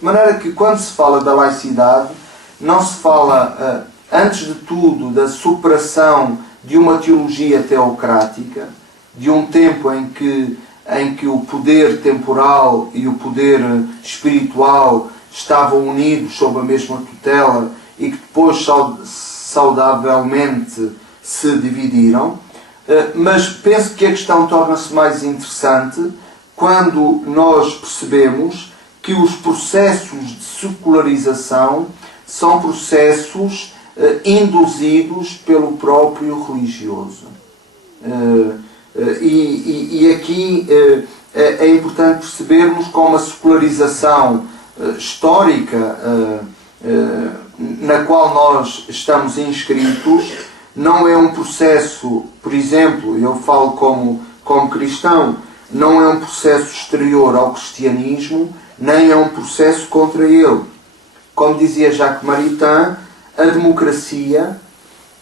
De maneira que, quando se fala da laicidade, não se fala, antes de tudo, da superação de uma teologia teocrática, de um tempo em que o poder temporal e o poder espiritual estavam unidos sob a mesma tutela e que depois saudavelmente se dividiram. Mas penso que a questão torna-se mais interessante quando nós percebemos que os processos de secularização são processos induzidos pelo próprio religioso. E aqui é importante percebermos como a secularização histórica na qual nós estamos inscritos não é um processo, por exemplo, eu falo como cristão, não é um processo exterior ao cristianismo, nem é um processo contra ele. Como dizia Jacques Maritain, a democracia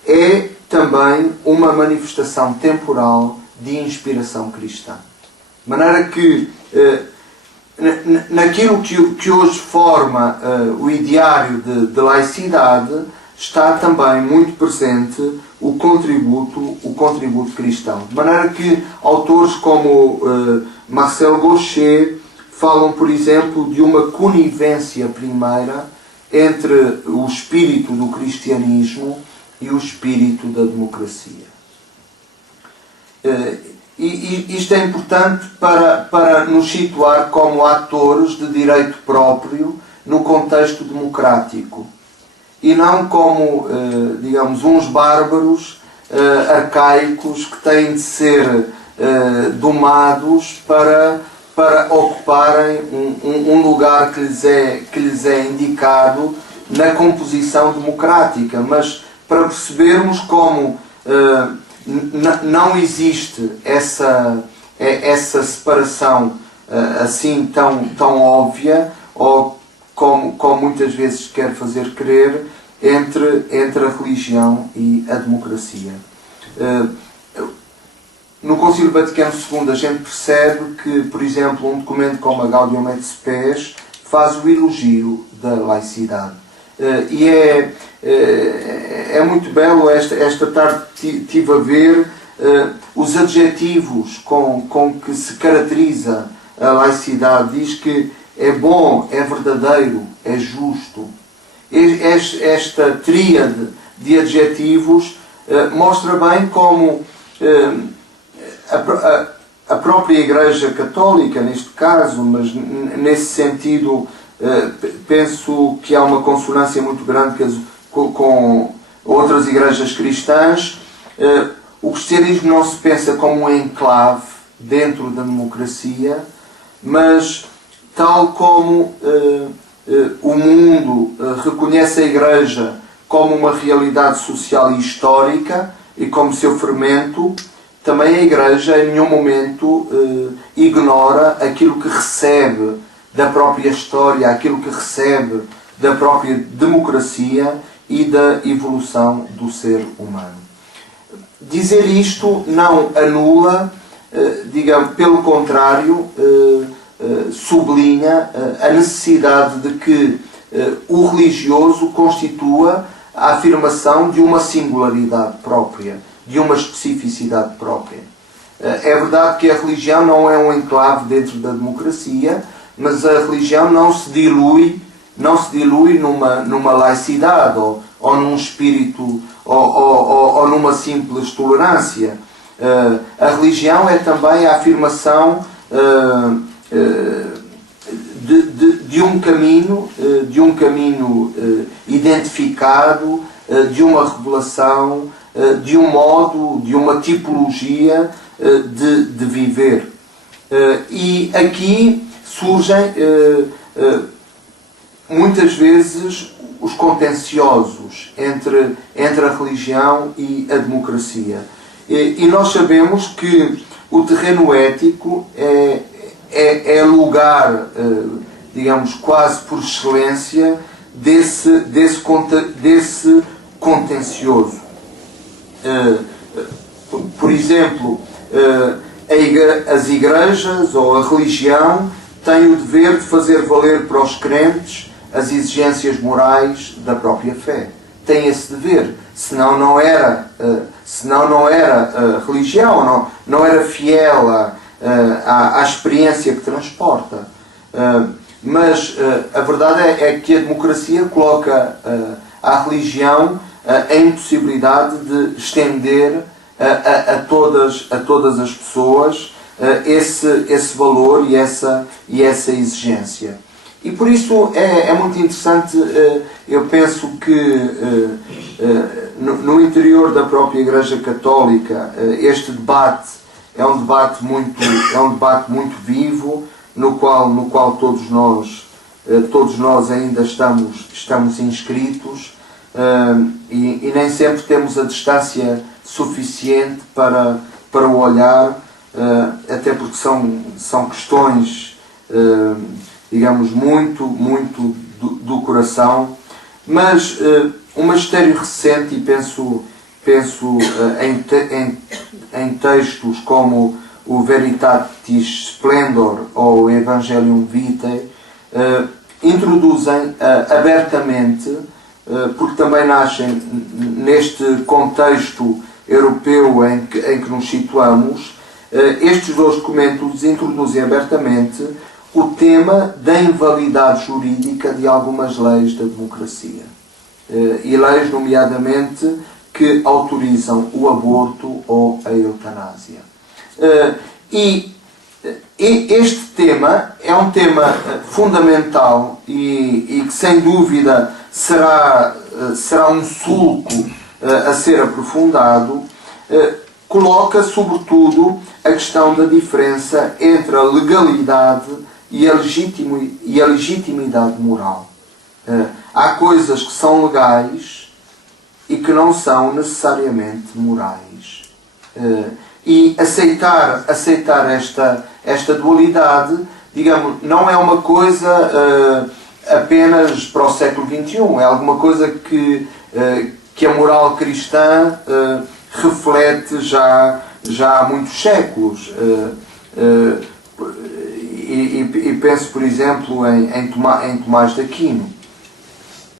é também uma manifestação temporal de inspiração cristã. De maneira que, naquilo que hoje forma o ideário de laicidade, está também muito presente o contributo cristão. De maneira que autores como Marcel Gauchet falam, por exemplo, de uma conivência primeira entre o espírito do cristianismo e o espírito da democracia. E isto é importante para nos situar como atores de direito próprio no contexto democrático e não como, digamos, uns bárbaros arcaicos que têm de ser domados para ocuparem um lugar que lhes é indicado na composição democrática, mas para percebermos como não existe essa separação assim tão óbvia, ou como muitas vezes se quer fazer crer, entre a religião e a democracia. No Concílio Vaticano II a gente percebe que, por exemplo, um documento como a Gaudium et Spes faz o elogio da laicidade. E é muito belo. Esta tarde estive a ver os adjetivos com que se caracteriza a laicidade. Diz que é bom, é verdadeiro, é justo. Esta tríade de adjetivos mostra bem como a própria Igreja Católica, neste caso, mas nesse sentido penso que há uma consonância muito grande com outras igrejas cristãs. O cristianismo não se pensa como um enclave dentro da democracia, mas tal como o mundo reconhece a Igreja como uma realidade social e histórica e como seu fermento, também a Igreja em nenhum momento ignora aquilo que recebe da própria história, aquilo que recebe da própria democracia e da evolução do ser humano. Dizer isto não anula, digamos, pelo contrário, sublinha a necessidade de que o religioso constitua a afirmação de uma singularidade própria, de uma especificidade própria. É verdade que a religião não é um enclave dentro da democracia, mas a religião não se dilui numa laicidade ou num espírito ou numa simples tolerância. A religião é também a afirmação de um caminho identificado, de uma revelação, de um modo, de uma tipologia de viver. E aqui surgem muitas vezes os contenciosos entre a religião e a democracia. E nós sabemos que o terreno ético é lugar, digamos, quase por excelência, desse contencioso. Por exemplo, as igrejas ou a religião tem o dever de fazer valer para os crentes as exigências morais da própria fé. Tem esse dever, senão não era religião, não era fiel à experiência que transporta. Mas a verdade é que a democracia coloca à religião a impossibilidade de estender a todas as pessoas esse valor e essa exigência. E por isso é muito interessante, eu penso que no interior da própria Igreja Católica este debate é um debate muito vivo, no qual todos nós ainda estamos inscritos, e nem sempre temos a distância suficiente para o olhar, até porque são questões, digamos, muito do coração. Mas um magistério recente, e penso em textos como o Veritatis Splendor ou o Evangelium Vitae, introduzem abertamente, porque também nascem neste contexto europeu em que nos situamos, estes dois documentos introduzem abertamente o tema da invalidade jurídica de algumas leis da democracia. E leis, nomeadamente, que autorizam o aborto ou a eutanásia. E este tema é um tema fundamental e que, sem dúvida, será um sulco a ser aprofundado. Coloca, sobretudo, a questão da diferença entre a legalidade e a legitimidade moral. Há coisas que são legais e que não são necessariamente morais. E aceitar esta dualidade, digamos, não é uma coisa apenas para o século XXI, é alguma coisa que a moral cristã reflete já há muitos séculos. E penso, por exemplo, em Tomás de Aquino.